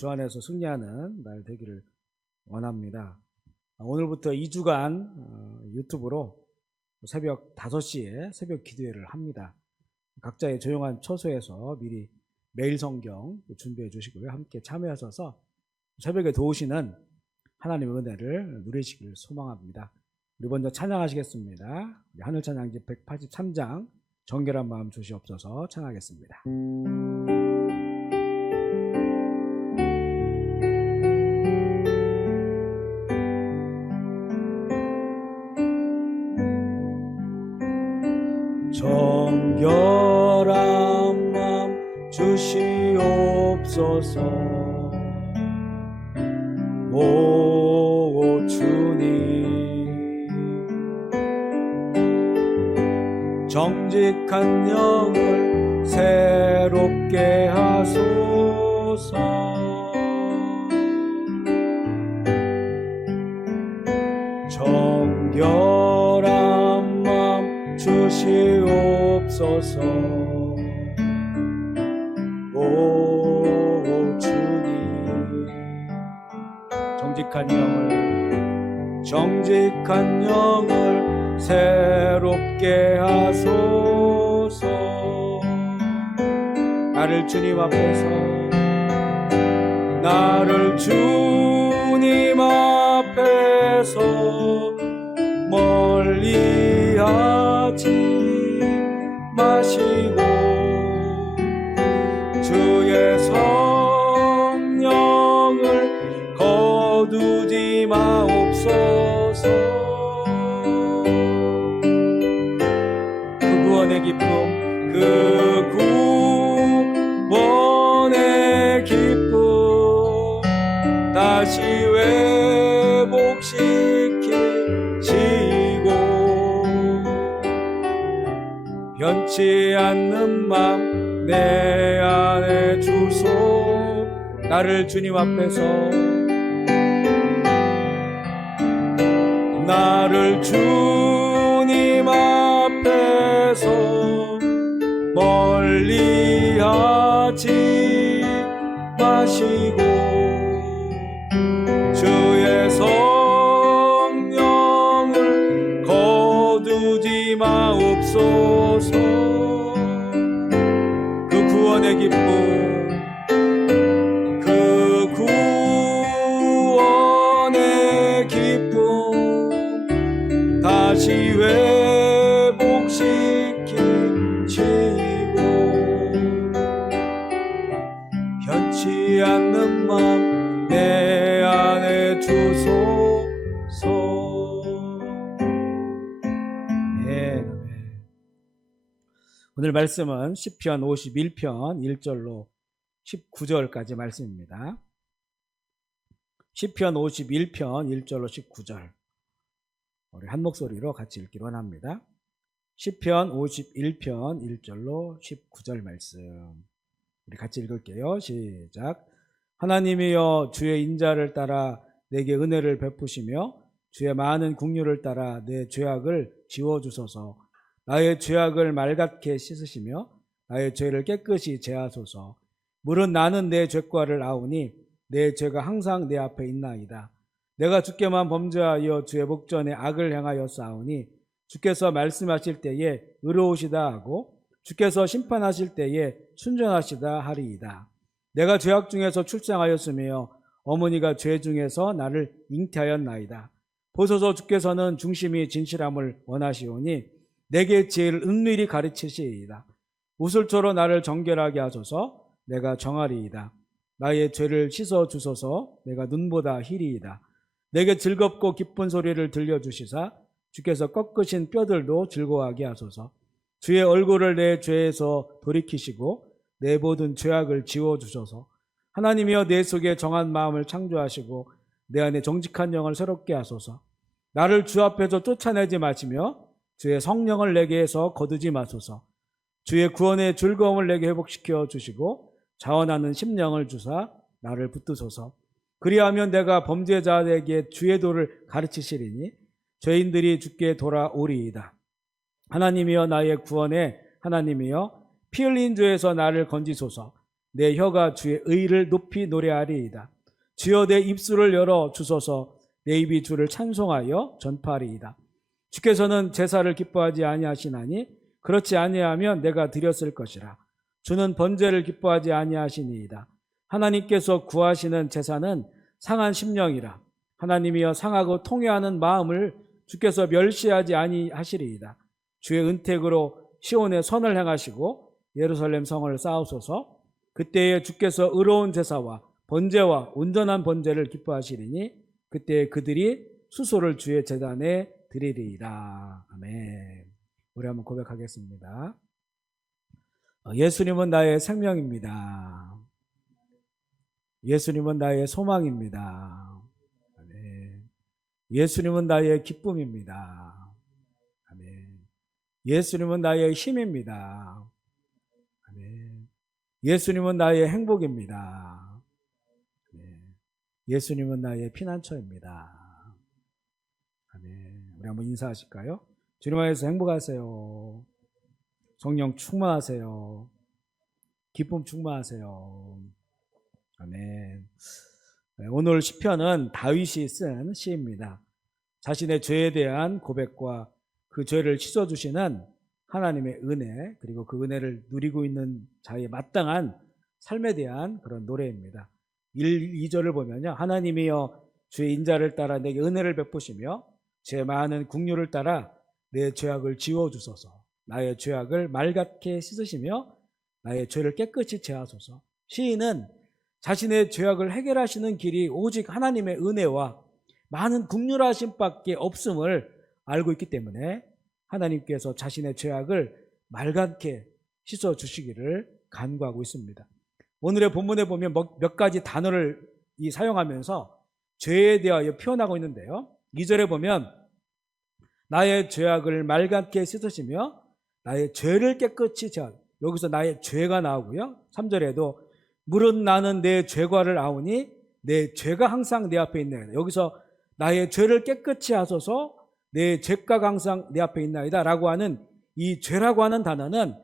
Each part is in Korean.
주 안에서 승리하는 날 되기를 원합니다. 오늘부터 2주간 유튜브로 새벽 5시에 새벽 기도회를 합니다. 각자의 조용한 처소에서 미리 매일 성경 준비해 주시고요. 함께 참여하셔서 새벽에 도우시는 하나님의 은혜를 누리시길 소망합니다. 우리 먼저 찬양하시겠습니다. 하늘 찬양지 183장 정결한 마음 주시옵소서 찬양하겠습니다. 정결한 마음 주시옵소서. 오 주님, 정직한 영을 새롭게 하소서. 정결한 마음 주시옵소서. 오 주님, 정직한 영을 새롭게 하소서. 나를 주님 앞에서 멀리하지 마시고 주의 성령을 거두지 마옵소서. 그 구원의 기쁨 다시 회복시키시고 변치 않는 마음 내 안에 주소. 나를 주님 앞에서 멀리하지 마시고 주의 성령을 거두지 마옵소서. 그 구원의 기쁨 다시 회복시키시고 변치 않는 마음 내 안에 주소서. 네. 오늘 말씀은 시편 51편 1절로 19절까지 말씀입니다. 시편 51편 1절로 19절 우리 한 목소리로 같이 읽기로 합니다. 시편 51편 1절로 19절 말씀 우리 같이 읽을게요. 시작. 하나님이여, 주의 인자를 따라 내게 은혜를 베푸시며 주의 많은 긍휼을 따라 내 죄악을 지워주소서. 나의 죄악을 맑게 씻으시며 나의 죄를 깨끗이 제하소서. 물은 나는 내 죄과를 아오니 내 죄가 항상 내 앞에 있나이다. 내가 주께만 범죄하여 주의 목전에 악을 행하였사오니 주께서 말씀하실 때에 의로우시다 하고 주께서 심판하실 때에 순전하시다 하리이다. 내가 죄악 중에서 출생하였으며 어머니가 죄 중에서 나를 잉태하였나이다. 보소서, 주께서는 중심이 진실함을 원하시오니 내게 지혜를 은밀히 가르치시이다. 우슬초로 나를 정결하게 하소서. 내가 정하리이다. 나의 죄를 씻어 주소서. 내가 눈보다 희리이다. 내게 즐겁고 기쁜 소리를 들려주시사 주께서 꺾으신 뼈들도 즐거워하게 하소서. 주의 얼굴을 내 죄에서 돌이키시고 내 모든 죄악을 지워주소서. 하나님이여, 내 속에 정한 마음을 창조하시고 내 안에 정직한 영을 새롭게 하소서. 나를 주 앞에서 쫓아내지 마시며 주의 성령을 내게 해서 거두지 마소서. 주의 구원의 즐거움을 내게 회복시켜 주시고 자원하는 심령을 주사 나를 붙드소서. 그리하면 내가 범죄자에게 주의 도를 가르치시리니 죄인들이 주께 돌아오리이다. 하나님이여, 나의 구원의 하나님이여, 피 흘린 죄에서 나를 건지소서. 내 혀가 주의 의를 높이 노래하리이다. 주여 내 입술을 열어 주소서. 내 입이 주를 찬송하여 전파하리이다. 주께서는 제사를 기뻐하지 아니하시나니 그렇지 아니하면 내가 드렸을 것이라. 주는 번제를 기뻐하지 아니하시니이다. 하나님께서 구하시는 제사는 상한 심령이라. 하나님이여 상하고 통회하는 마음을 주께서 멸시하지 아니하시리이다. 주의 은택으로 시온의 선을 행하시고 예루살렘 성을 쌓으소서. 그때에 주께서 의로운 제사와 번제와 온전한 번제를 기뻐하시리니 그때 그들이 수소를 주의 제단에 드리리이다. 아멘. 우리 한번 고백하겠습니다. 예수님은 나의 생명입니다. 예수님은 나의 소망입니다. 아멘. 예수님은 나의 기쁨입니다. 아멘. 예수님은 나의 힘입니다. 아멘. 예수님은 나의 행복입니다. 아멘. 예수님은 나의 피난처입니다. 아멘. 우리 한번 인사하실까요? 주님 안에서 행복하세요. 성령 충만하세요. 기쁨 충만하세요. 아멘. 오늘 시편은 다윗이 쓴 시입니다. 자신의 죄에 대한 고백과 그 죄를 씻어주시는 하나님의 은혜, 그리고 그 은혜를 누리고 있는 자의 마땅한 삶에 대한 그런 노래입니다. 2절을 보면요, 하나님이여 주의 인자를 따라 내게 은혜를 베푸시며 제 많은 국류를 따라 내 죄악을 지워주소서. 나의 죄악을 맑게 씻으시며 나의 죄를 깨끗이 제하소서. 시인은 자신의 죄악을 해결하시는 길이 오직 하나님의 은혜와 많은 국률하심밖에 없음을 알고 있기 때문에 하나님께서 자신의 죄악을 맑게 씻어주시기를 간구하고 있습니다. 오늘의 본문에 보면 몇 가지 단어를 사용하면서 죄에 대하여 표현하고 있는데요, 2절에 보면 나의 죄악을 맑게 씻으시며 나의 죄를 깨끗이 제하, 여기서 나의 죄가 나오고요, 3절에도 무릇 나는 내 죄과를 아오니 내 죄가 항상 내 앞에 있나이다. 여기서 나의 죄를 깨끗이 하소서, 내 죄가 항상 내 앞에 있나이다 라고 하는 이 죄라고 하는 단어는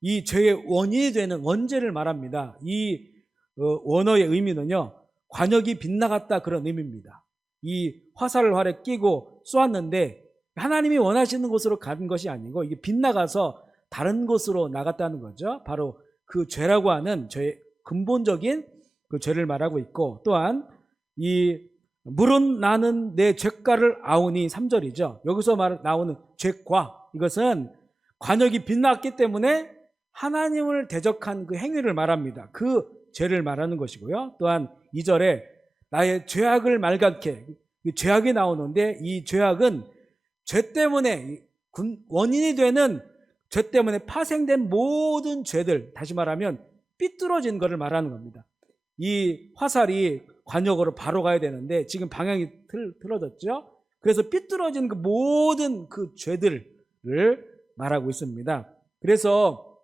이 죄의 원인이 되는 원죄를 말합니다. 이 원어의 의미는요, 관역이 빗나갔다 그런 의미입니다. 이 화살을 활에 끼고 쏘았는데 하나님이 원하시는 곳으로 간 것이 아니고 이게 빗나가서 다른 곳으로 나갔다는 거죠. 바로 그 죄라고 하는 죄의 근본적인 그 죄를 말하고 있고, 또한 이 물은 나는 내 죄가를 아오니 3절이죠. 여기서 나오는 죄과, 이것은 관역이 빗났기 때문에 하나님을 대적한 그 행위를 말합니다. 그 죄를 말하는 것이고요. 또한 2절에 나의 죄악을 맑게, 죄악이 나오는데 이 죄악은 죄 때문에 원인이 되는 죄 때문에 파생된 모든 죄들, 다시 말하면 삐뚤어진 것을 말하는 겁니다. 이 화살이 관역으로 바로 가야 되는데 지금 방향이 틀어졌죠. 그래서 삐뚤어진 그 모든 그 죄들을 말하고 있습니다. 그래서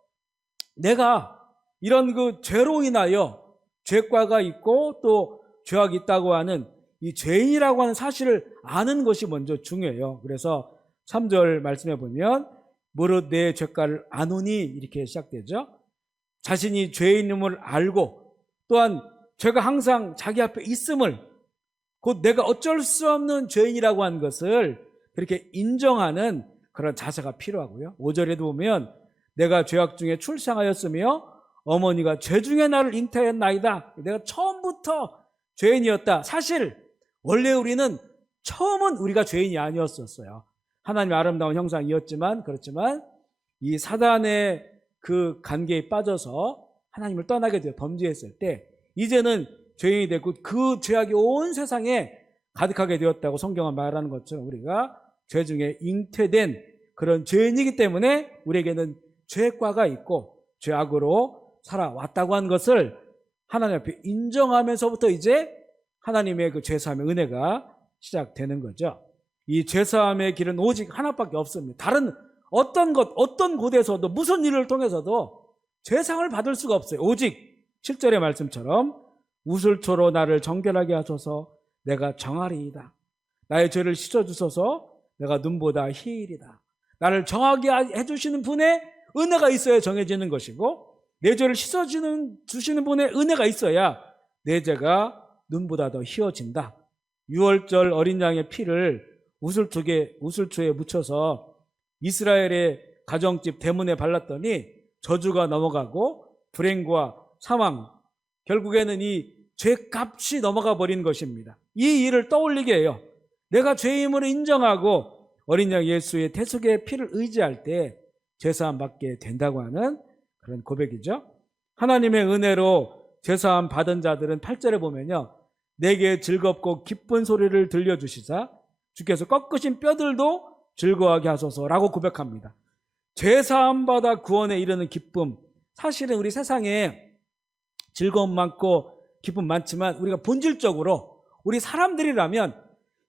내가 이런 그 죄로 인하여 죄과가 있고 또 죄악이 있다고 하는 이 죄인이라고 하는 사실을 아는 것이 먼저 중요해요. 그래서 3절 말씀해 보면 무릇 내 죄가를 아노니 이렇게 시작되죠. 자신이 죄인임을 알고 또한 죄가 항상 자기 앞에 있음을, 곧 내가 어쩔 수 없는 죄인이라고 하는 것을 그렇게 인정하는 그런 자세가 필요하고요. 5절에도 보면 내가 죄악 중에 출생하였으며 어머니가 죄 중에 나를 잉태했나이다. 내가 처음부터 죄인이었다. 사실 원래 우리는 처음은 우리가 죄인이 아니었었어요. 하나님의 아름다운 형상이었지만, 그렇지만 이 사단의 그 관계에 빠져서 하나님을 떠나게 되어 범죄했을 때 이제는 죄인이 되고 그 죄악이 온 세상에 가득하게 되었다고 성경은 말하는 것처럼 우리가 죄 중에 잉태된 그런 죄인이기 때문에 우리에게는 죄과가 있고 죄악으로 살아왔다고 하는 것을 하나님 앞에 인정하면서부터 이제 하나님의 그 죄사함의 은혜가 시작되는 거죠. 이 죄사함의 길은 오직 하나밖에 없습니다. 다른 어떤 곳에서도 무슨 일을 통해서도 죄상을 받을 수가 없어요. 오직 7절의 말씀처럼 우슬초로 나를 정결하게 하소서, 내가 정하리이다. 나의 죄를 씻어주소서, 내가 눈보다 희일이다. 나를 정하게 해주시는 분의 은혜가 있어야 정해지는 것이고, 내 죄를 주시는 분의 은혜가 있어야 내 죄가 눈보다 더 희어진다. 유월절 어린 양의 피를 우슬초에 묻혀서 이스라엘의 가정집 대문에 발랐더니 저주가 넘어가고 불행과 사망, 결국에는 이 죄값이 넘어가 버린 것입니다. 이 일을 떠올리게 해요. 내가 죄임을 인정하고 어린 양 예수의 대속의 피를 의지할 때 죄사함 받게 된다고 하는 그런 고백이죠. 하나님의 은혜로 죄사함 받은 자들은 8절에 보면요, 내게 즐겁고 기쁜 소리를 들려주시자 주께서 꺾으신 뼈들도 즐거워하게 하소서라고 고백합니다. 죄사함 받아 구원에 이르는 기쁨, 사실은 우리 세상에 즐거움 많고 기쁨 많지만 우리가 본질적으로 우리 사람들이라면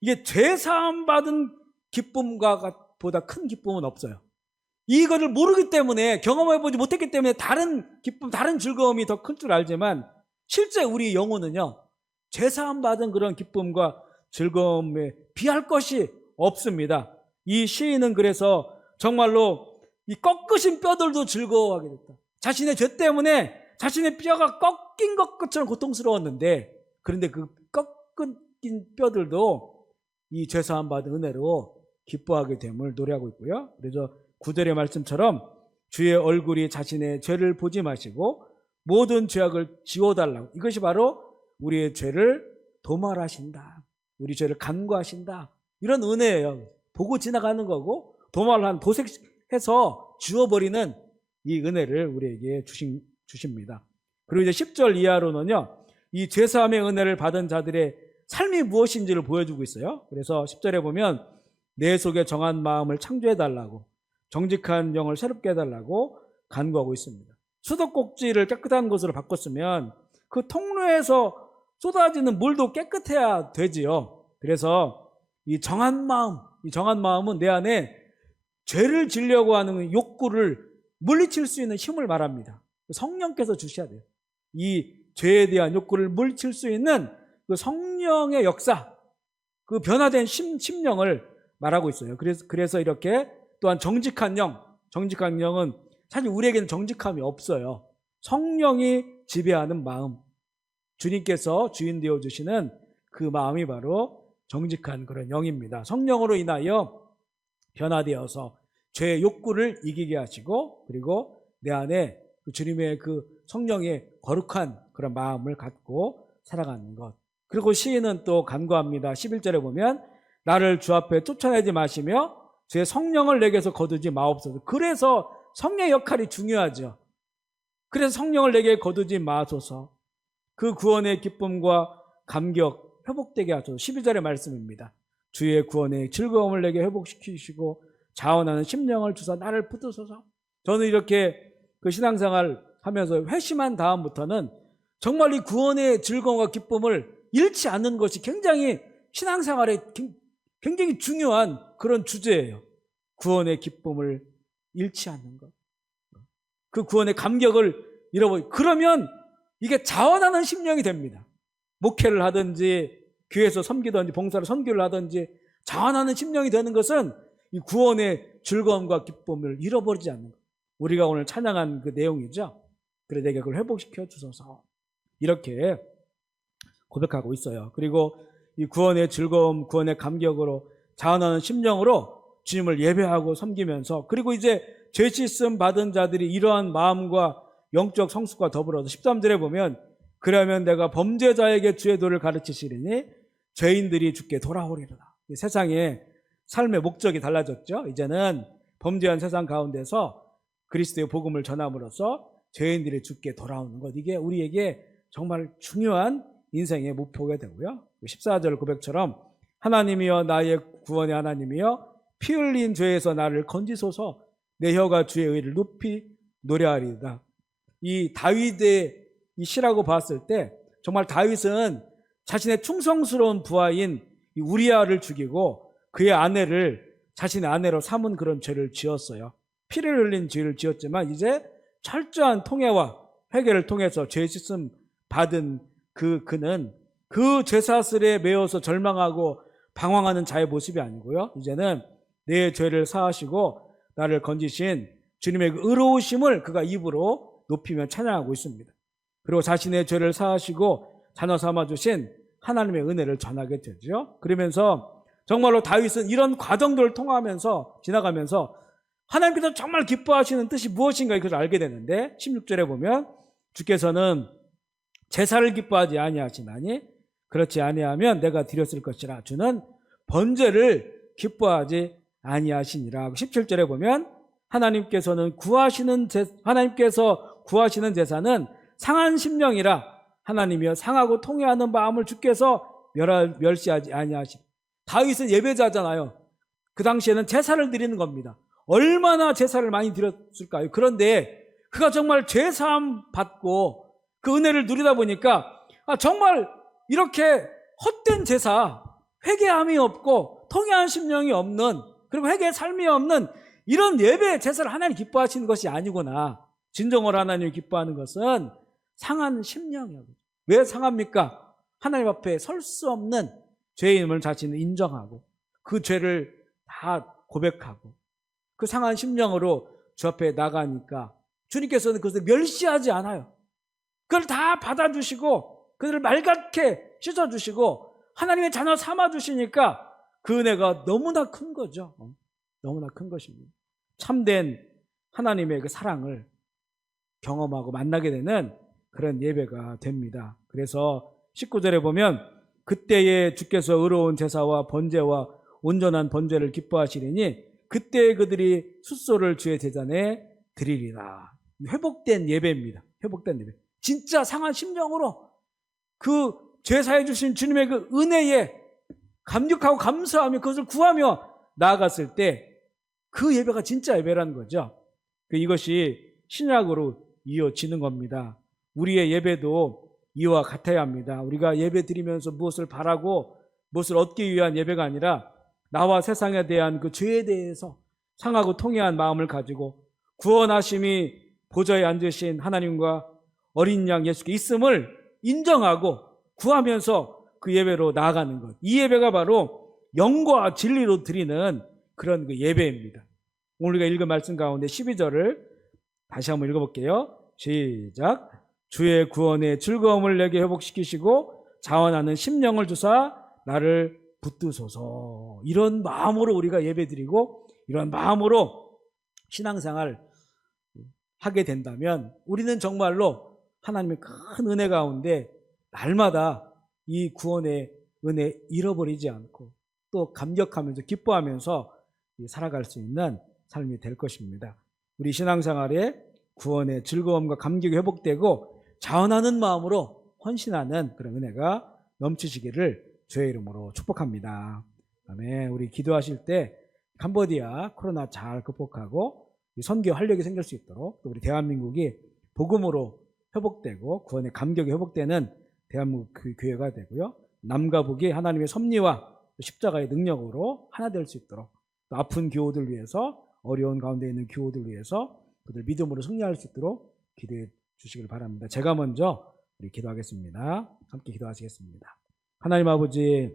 이게 죄사함 받은 기쁨과 보다 큰 기쁨은 없어요. 이거를 모르기 때문에, 경험해보지 못했기 때문에 다른 기쁨, 다른 즐거움이 더 큰 줄 알지만 실제 우리 영혼은요, 죄사함 받은 그런 기쁨과 즐거움에 비할 것이 없습니다. 이 시인은 그래서 정말로 이 꺾으신 뼈들도 즐거워하게 됐다. 자신의 죄 때문에 자신의 뼈가 꺾인 것처럼 고통스러웠는데, 그런데 그 꺾인 뼈들도 이 죄사함 받은 은혜로 기뻐하게 됨을 노래하고 있고요. 그래서 9절의 말씀처럼 주의 얼굴이 자신의 죄를 보지 마시고 모든 죄악을 지워달라고, 이것이 바로 우리의 죄를 도말하신다, 우리 죄를 간구하신다, 이런 은혜예요. 보고 지나가는 거고 도말한, 도색해서 지워버리는 이 은혜를 우리에게 주십니다. 그리고 이제 10절 이하로는요, 이 죄사함의 은혜를 받은 자들의 삶이 무엇인지를 보여주고 있어요. 그래서 10절에 보면 내 속에 정한 마음을 창조해달라고, 정직한 영을 새롭게 해달라고 간구하고 있습니다. 수도꼭지를 깨끗한 곳으로 바꿨으면 그 통로에서 쏟아지는 물도 깨끗해야 되지요. 그래서 이 정한 마음은 내 안에 죄를 지려고 하는 욕구를 물리칠 수 있는 힘을 말합니다. 성령께서 주셔야 돼요. 이 죄에 대한 욕구를 물리칠 수 있는 그 성령의 역사, 그 변화된 심령을 말하고 있어요. 그래서 이렇게 또한 정직한 영은 사실 우리에게는 정직함이 없어요. 성령이 지배하는 마음, 주님께서 주인 되어 주시는 그 마음이 바로 정직한 그런 영입니다. 성령으로 인하여 변화되어서 죄의 욕구를 이기게 하시고, 그리고 내 안에 그 주님의 그 성령의 거룩한 그런 마음을 갖고 살아가는 것. 그리고 시인은 또 간구합니다. 11절에 보면 나를 주 앞에 쫓아내지 마시며 제 성령을 내게서 거두지 마옵소서. 그래서 성령의 역할이 중요하죠. 그래서 성령을 내게 거두지 마소서. 그 구원의 기쁨과 감격 회복되게 하소서. 12절의 말씀입니다. 주의 구원의 즐거움을 내게 회복시키시고 자원하는 심령을 주사 나를 붙드소서. 저는 이렇게 그 신앙생활 하면서 회심한 다음부터는 정말 이 구원의 즐거움과 기쁨을 잃지 않는 것이 굉장히 신앙생활에 굉장히 중요한 그런 주제예요. 구원의 기쁨을 잃지 않는 것. 그 구원의 감격을 잃어버리고, 그러면 이게 자원하는 심령이 됩니다. 목회를 하든지 교회에서 섬기든지 봉사를 선교를 하든지 자원하는 심령이 되는 것은 이 구원의 즐거움과 기쁨을 잃어버리지 않는 것. 우리가 오늘 찬양한 그 내용이죠. 그래 내게 그걸 회복시켜 주소서, 이렇게 고백하고 있어요. 그리고 이 구원의 즐거움, 구원의 감격으로 자원하는 심령으로 주님을 예배하고 섬기면서, 그리고 이제 죄 씻음 받은 자들이 이러한 마음과 영적 성숙과 더불어서 13절에 보면 그러면 내가 범죄자에게 주의 도를 가르치시리니 죄인들이 주께 돌아오리로다. 세상에 삶의 목적이 달라졌죠. 이제는 범죄한 세상 가운데서 그리스도의 복음을 전함으로써 죄인들이 주께 돌아오는 것, 이게 우리에게 정말 중요한 인생의 목표가 되고요. 14절 고백처럼 하나님이여 나의 구원의 하나님이여 피 흘린 죄에서 나를 건지소서. 내 혀가 주의 의를 높이 노래하리이다. 이 다윗의 이 시라고 봤을 때 정말 다윗은 자신의 충성스러운 부하인 우리아를 죽이고 그의 아내를 자신의 아내로 삼은 그런 죄를 지었어요. 피를 흘린 죄를 지었지만 이제 철저한 통회와 회개를 통해서 죄 씻음 받은 그는 그 죄사슬에 매여서 절망하고 방황하는 자의 모습이 아니고요, 이제는 내 죄를 사하시고 나를 건지신 주님의 그 의로우심을 그가 입으로 높이며 찬양하고 있습니다. 그리고 자신의 죄를 사하시고 자녀 삼아주신 하나님의 은혜를 전하게 되죠. 그러면서 정말로 다윗은 이런 과정들을 통하면서 지나가면서 하나님께서 정말 기뻐하시는 뜻이 무엇인가 그것을 알게 되는데 16절에 보면 주께서는 제사를 기뻐하지 아니하시나니 그렇지 아니하면 내가 드렸을 것이라 주는 번제를 기뻐하지 아니하시니라. 17절에 보면 하나님께서 구하시는 제사는 상한 심령이라 하나님이여 상하고 통회하는 마음을 주께서 멸시하지 아니하시. 다윗은 예배자잖아요. 그 당시에는 제사를 드리는 겁니다. 얼마나 제사를 많이 드렸을까요? 그런데 그가 정말 죄사함 받고 그 은혜를 누리다 보니까 정말 이렇게 헛된 제사, 회개함이 없고 통회한 심령이 없는, 그리고 회개의 삶이 없는 이런 예배 제사를 하나님 기뻐하시는 것이 아니구나. 진정으로 하나님이 기뻐하는 것은 상한 심령이에요. 왜 상합니까? 하나님 앞에 설 수 없는 죄인임을 자신을 인정하고 그 죄를 다 고백하고 그 상한 심령으로 주 앞에 나가니까 주님께서는 그것을 멸시하지 않아요. 그걸 다 받아주시고 그들을 맑게 씻어주시고 하나님의 자녀 삼아주시니까 그 은혜가 너무나 큰 거죠. 너무나 큰 것입니다. 참된 하나님의 그 사랑을 경험하고 만나게 되는 그런 예배가 됩니다. 그래서 19절에 보면 그때에 주께서 의로운 제사와 번제와 온전한 번제를 기뻐하시리니 그때에 그들이 숫소를 주의 제단에 드리리라. 회복된 예배입니다. 회복된 예배. 진짜 상한 심령으로 그 죄사해 주신 주님의 그 은혜에 감격하고 감사하며 그것을 구하며 나아갔을 때 그 예배가 진짜 예배라는 거죠. 이것이 신약으로 이어지는 겁니다. 우리의 예배도 이와 같아야 합니다. 우리가 예배 드리면서 무엇을 바라고 무엇을 얻기 위한 예배가 아니라 나와 세상에 대한 그 죄에 대해서 상하고 통회한 마음을 가지고 구원하심이 보좌에 앉으신 하나님과 어린 양 예수께 있음을 인정하고 구하면서 그 예배로 나아가는 것. 이 예배가 바로 영과 진리로 드리는 그런 그 예배입니다. 오늘 우리가 읽은 말씀 가운데 12절을 다시 한번 읽어볼게요. 시작. 주의 구원의 즐거움을 내게 회복시키시고 자원하는 심령을 주사 나를 붙드소서. 이런 마음으로 우리가 예배드리고 이런 마음으로 신앙생활 하게 된다면 우리는 정말로 하나님의 큰 은혜 가운데 날마다 이 구원의 은혜 잃어버리지 않고 또 감격하면서 기뻐하면서 살아갈 수 있는 삶이 될 것입니다. 우리 신앙생활에 구원의 즐거움과 감격이 회복되고 자원하는 마음으로 헌신하는 그런 은혜가 넘치시기를 주의 이름으로 축복합니다. 아멘. 우리 기도하실 때 캄보디아 코로나 잘 극복하고 선교 활력이 생길 수 있도록 또 우리 대한민국이 복음으로 회복되고 구원의 감격이 회복되는 대한민국 교회가 되고요. 남과 북이 하나님의 섭리와 십자가의 능력으로 하나 될 수 있도록 또 아픈 교우들 위해서 어려운 가운데 있는 교우들 위해서 그들 믿음으로 승리할 수 있도록 기도해 주시길 바랍니다. 제가 먼저 우리 기도하겠습니다. 함께 기도하시겠습니다. 하나님 아버지,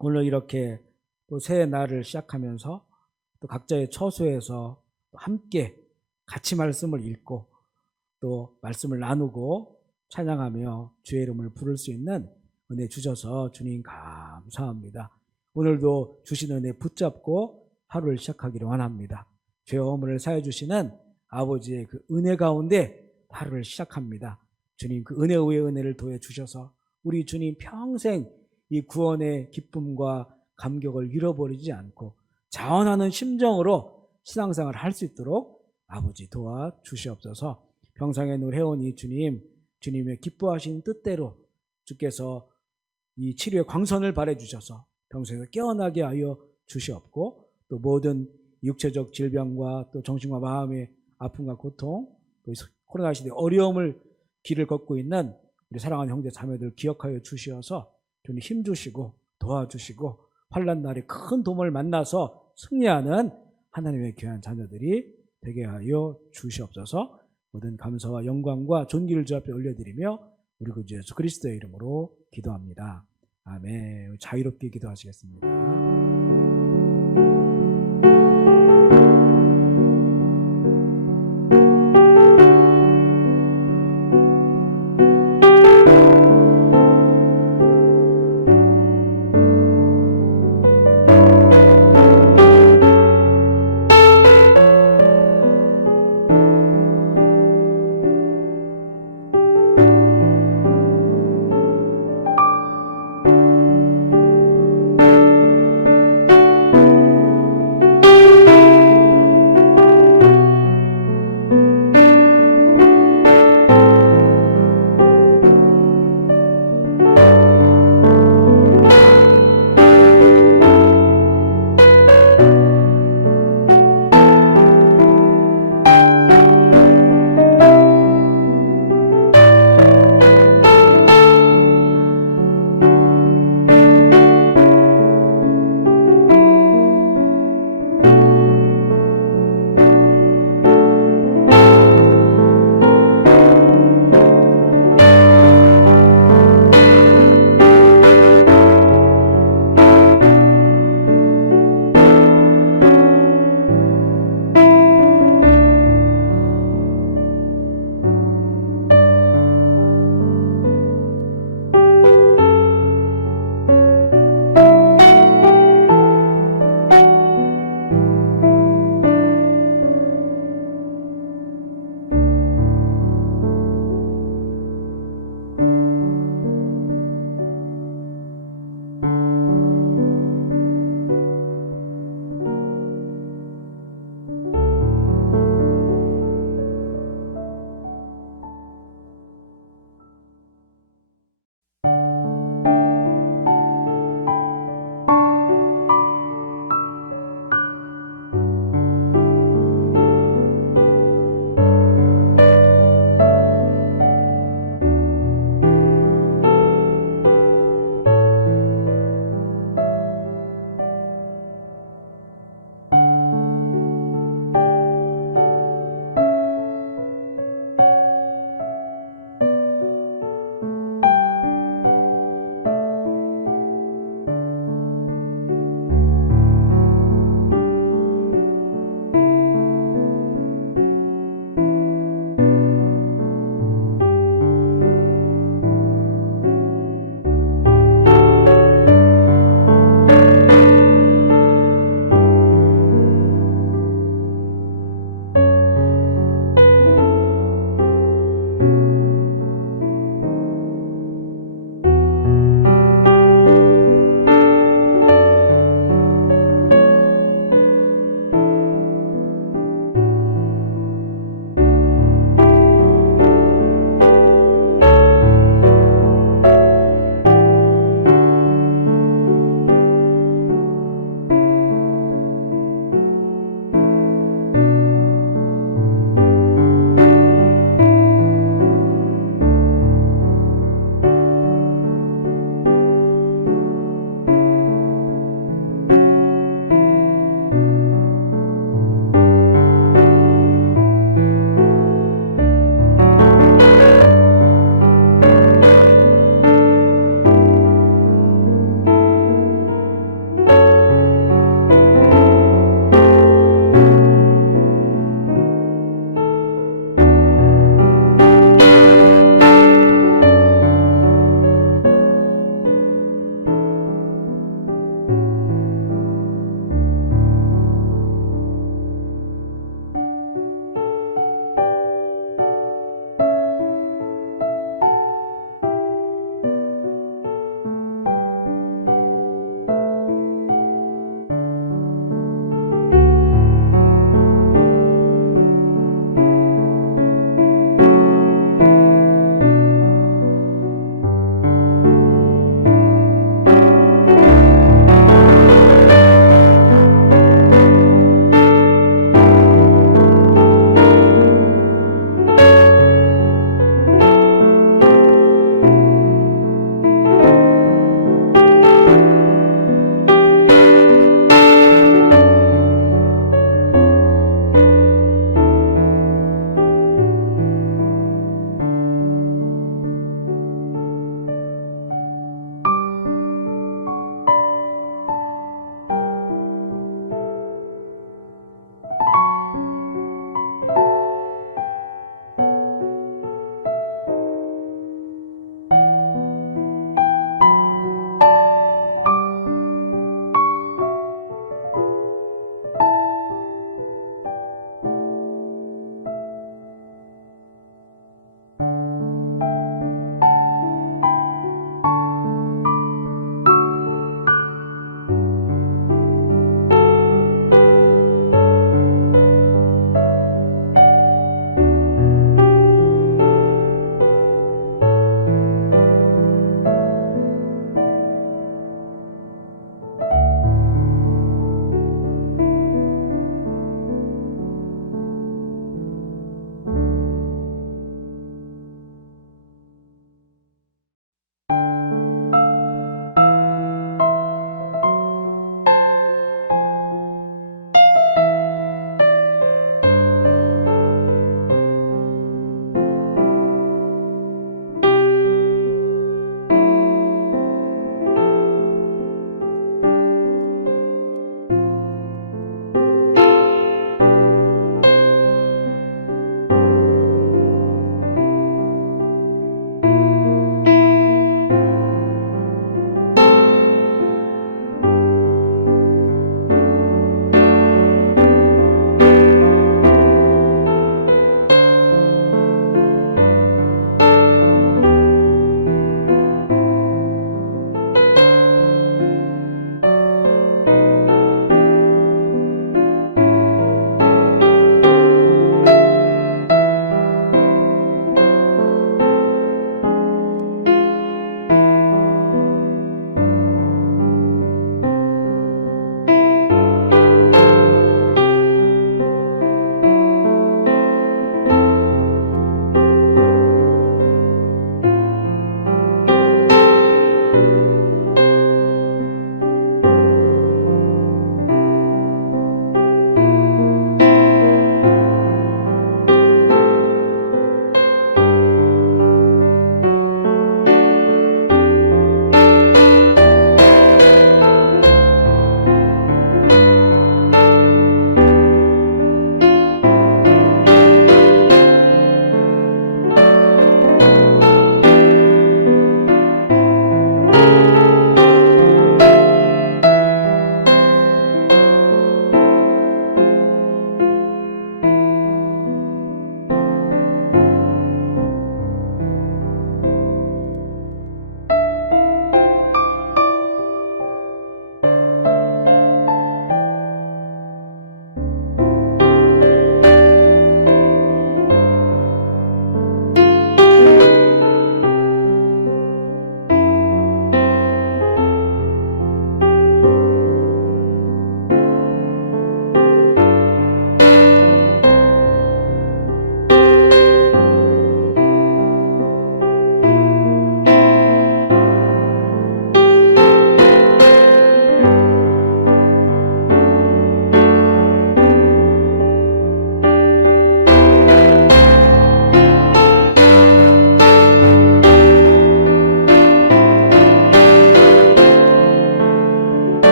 오늘 이렇게 또 새 날을 시작하면서 또 각자의 처소에서 함께 같이 말씀을 읽고 또 말씀을 나누고 찬양하며 주의 이름을 부를 수 있는 은혜 주셔서 주님 감사합니다. 오늘도 주신 은혜 붙잡고 하루를 시작하기를 원합니다. 죄 허물을 사해 주시는 아버지의 그 은혜 가운데 하루를 시작합니다. 주님 그 은혜 위에 은혜를 더해 주셔서 우리 주님 평생 이 구원의 기쁨과 감격을 잃어버리지 않고 자원하는 심정으로 신앙생활을 할 수 있도록 아버지 도와주시옵소서. 평생에 늘 해온 이 주님의 기뻐하신 뜻대로 주께서 이 치료의 광선을 발해 주셔서 평생에 깨어나게 하여 주시옵고 또 모든 육체적 질병과 또 정신과 마음의 아픔과 고통 또 코로나 시대의 어려움을 길을 걷고 있는 우리 사랑하는 형제 자매들 기억하여 주시어서 주님 힘주시고 도와주시고 환난 날에 큰 도움을 만나서 승리하는 하나님의 귀한 자녀들이 되게 하여 주시옵소서. 모든 감사와 영광과 존귀를 주 앞에 올려드리며 우리 구주 예수 그리스도의 이름으로 기도합니다. 아멘. 자유롭게 기도하시겠습니다.